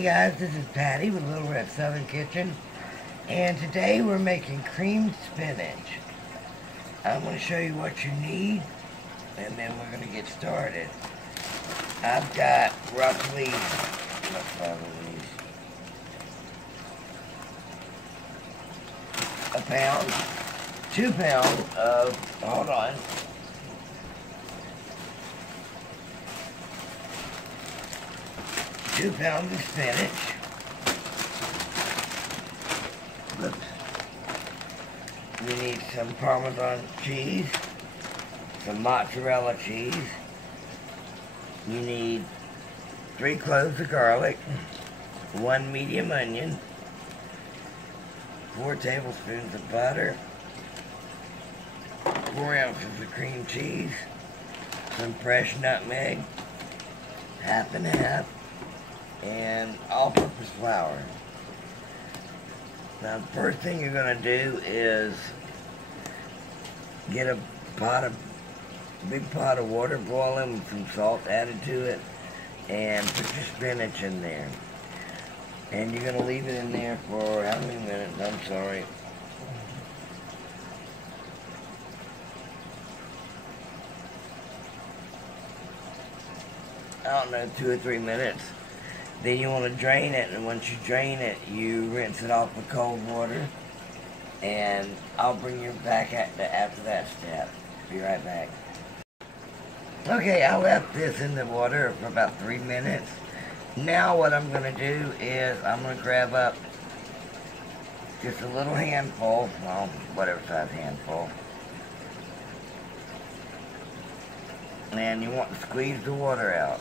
Hey guys, this is Patty with Little Red Southern Kitchen, and today we're making creamed spinach. I'm going to show you what you need, and then we're going to get started. I've got roughly, a pound, 2 pounds of, hold on, two pounds of spinach. Oops. You need some Parmesan cheese, some mozzarella cheese. You need 3 cloves of garlic, 1 medium onion, 4 tablespoons of butter, 4 ounces of cream cheese, some fresh nutmeg, half and half, and all-purpose flour. Now, the first thing you're going to do is get a big pot of water boiling with some salt added to it, and put your spinach in there. And you're going to leave it in there for how many minutes? I'm sorry. I don't know, 2 or 3 minutes. Then you want to drain it, and once you drain it, you rinse it off with cold water. And I'll bring you back after that step. Be right back. Okay, I left this in the water for about 3 minutes. Now what I'm going to do is I'm going to grab up just a little handful, well, whatever size handful. And you want to squeeze the water out.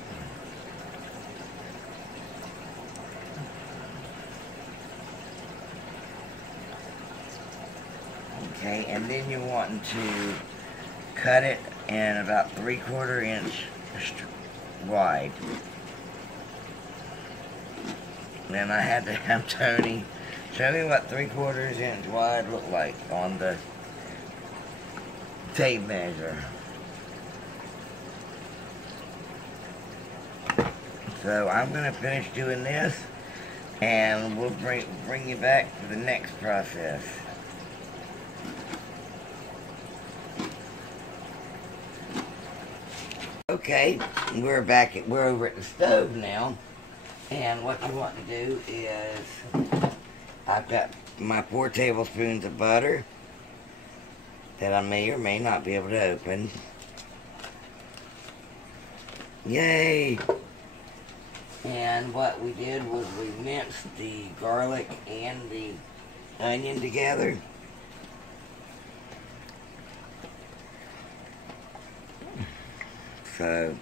Okay, and then you're wanting to cut it in about 3/4 inch wide. Then I had to have Tony show me what 3/4 inch wide looked like on the tape measure. So I'm going to finish doing this, and we'll bring you back for the next process. Okay, we're over at the stove now, and what you want to do is, I've got my 4 tablespoons of butter that I may or may not be able to open. Yay! And what we did was we minced the garlic and the onion together. So,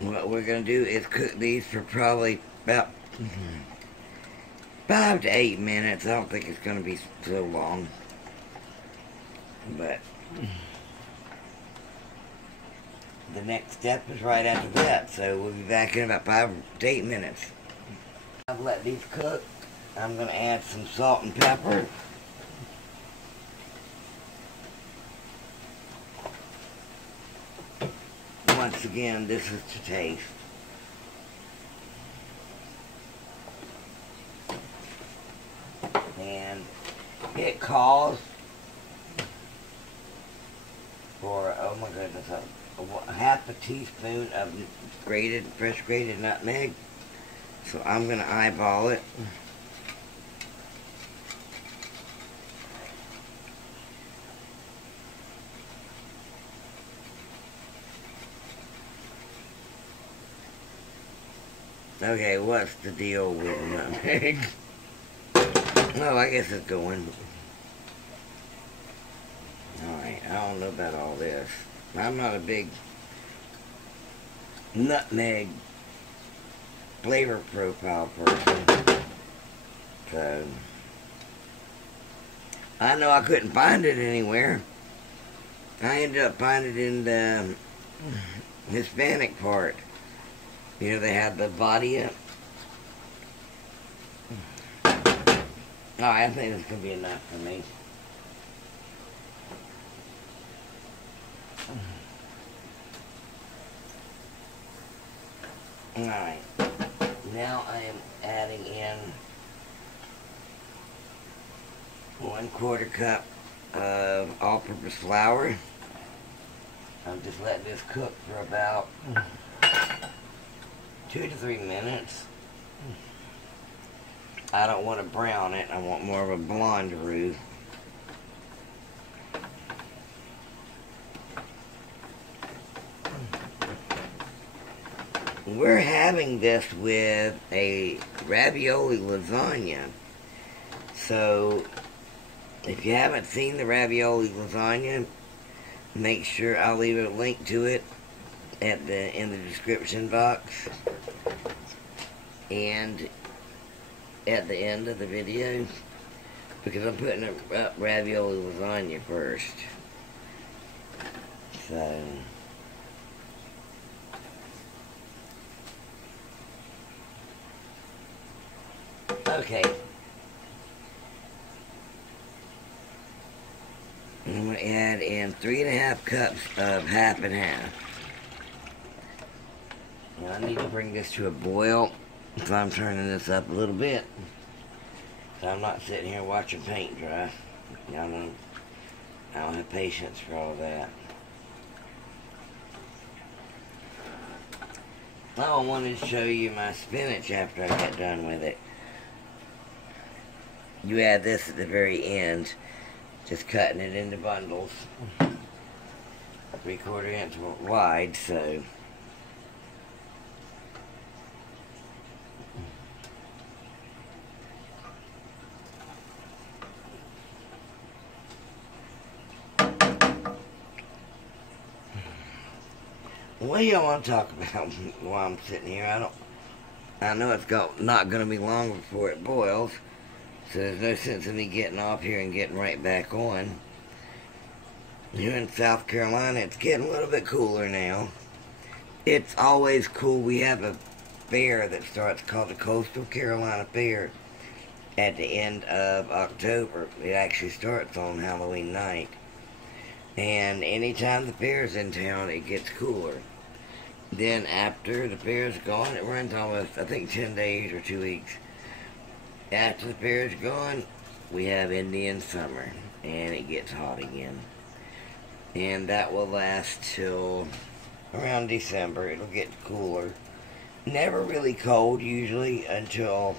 what we're going to do is cook these for probably about 5 to 8 minutes. I don't think it's going to be so long. But the next step is right after that. So we'll be back in about 5 to 8 minutes. I've let these cook. I'm going to add some salt and pepper. Once again, this is to taste. And it calls for, oh my goodness, a half a teaspoon of fresh grated nutmeg. So I'm going to eyeball it. Okay, what's the deal with nutmeg? Oh, I guess it's going. Alright, I don't know about all this. I'm not a big nutmeg flavor profile person. So, I know I couldn't find it anywhere. I ended up finding it in the Hispanic part. You know, they have the body up. Alright, I think this is going to be enough for me. Alright. Now I am adding in 1/4 cup of all-purpose flour. I'm just letting this cook for about 2 to 3 minutes. I don't want to brown it. I want more of a blonde roux. We're having this with a ravioli lasagna. So, if you haven't seen the ravioli lasagna, make sure I'll leave a link to it in the description box and at the end of the video, because I'm putting up ravioli lasagna first. So, okay. I'm going to add in 3.5 cups of half and half. Now I need to bring this to a boil, so I'm turning this up a little bit. So I'm not sitting here watching paint dry. I don't have patience for all of that. Oh, I wanted to show you my spinach after I got done with it. You add this at the very end, just cutting it into bundles, 3/4 inch wide, so. What do y'all want to talk about while I'm sitting here? I know it's not going to be long before it boils, so there's no sense in me getting off here and getting right back on. Here in South Carolina, it's getting a little bit cooler now. It's always cool. We have a fair that starts called the Coastal Carolina Fair at the end of October. It actually starts on Halloween night. And anytime the fair's in town, it gets cooler. Then after the fair's gone, it runs almost, I think, 10 days or 2 weeks. After the fair's gone, we have Indian summer, and it gets hot again. And that will last till around December. It'll get cooler. Never really cold, usually, until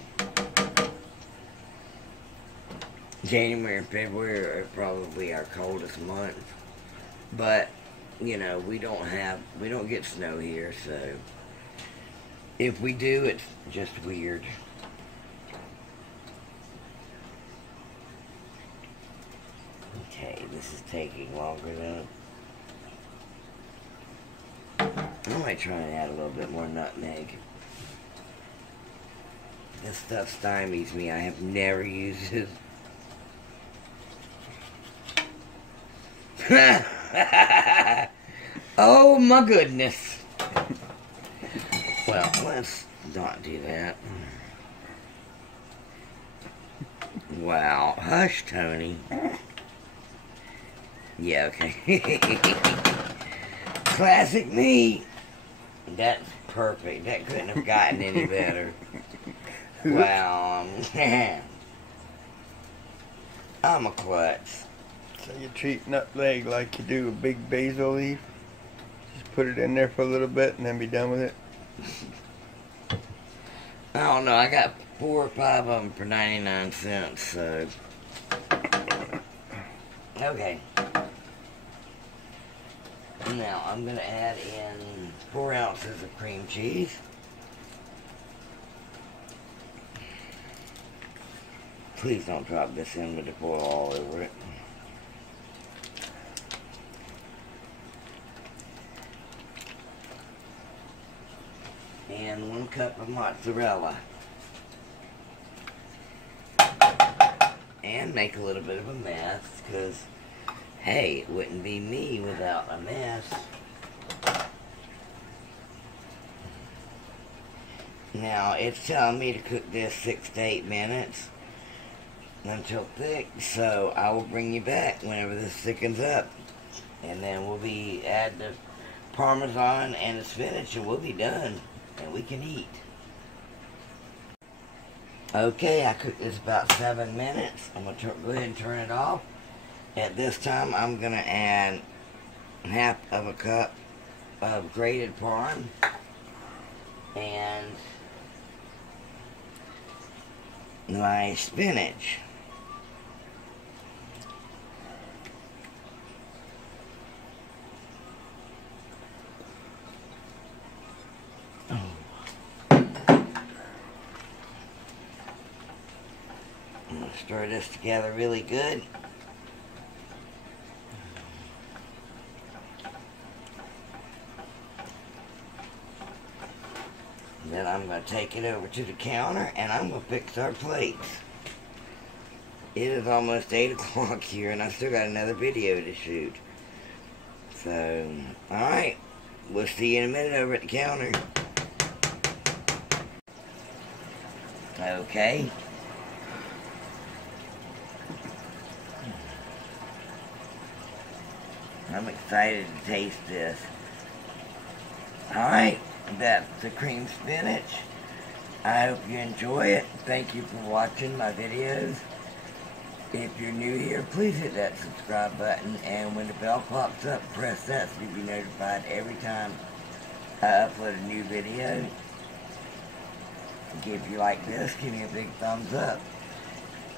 January and February are probably our coldest months. But, you know, we don't get snow here, so if we do, it's just weird. Okay, this is taking longer than I might try and add a little bit more nutmeg. This stuff stymies me. I have never used it. Oh my goodness. Well, let's not do that. Wow. Hush, Tony. Yeah, okay. Classic me. That's perfect. That couldn't have gotten any better. Wow. I'm a klutz. So you treat nutmeg like you do a big basil leaf? Just put it in there for a little bit and then be done with it? I don't know. I got 4 or 5 of them for 99 cents, so. Okay. Now, I'm going to add in 4 ounces of cream cheese. Please don't drop this in with the foil all over it. And 1 cup of mozzarella. And make a little bit of a mess, because, hey, it wouldn't be me without a mess. Now, it's telling me to cook this 6 to 8 minutes until thick, so I will bring you back whenever this thickens up. And then we'll add the parmesan and the spinach, and we'll be done. And we can eat. Okay, I cooked this about 7 minutes. I'm going to go ahead and turn it off. At this time, I'm going to add half of a cup of grated parm and my spinach. I'm going to stir this together really good. Then I'm going to take it over to the counter and I'm going to fix our plates. It is almost 8 o'clock here and I still got another video to shoot. So, alright. We'll see you in a minute over at the counter. Okay. I'm excited to taste this. Alright, that's the cream spinach. I hope you enjoy it. Thank you for watching my videos. If you're new here, please hit that subscribe button, and when the bell pops up, press that so you'll be notified every time I upload a new video. If you like this, give me a big thumbs up.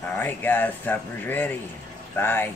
Alright guys, supper's ready. Bye.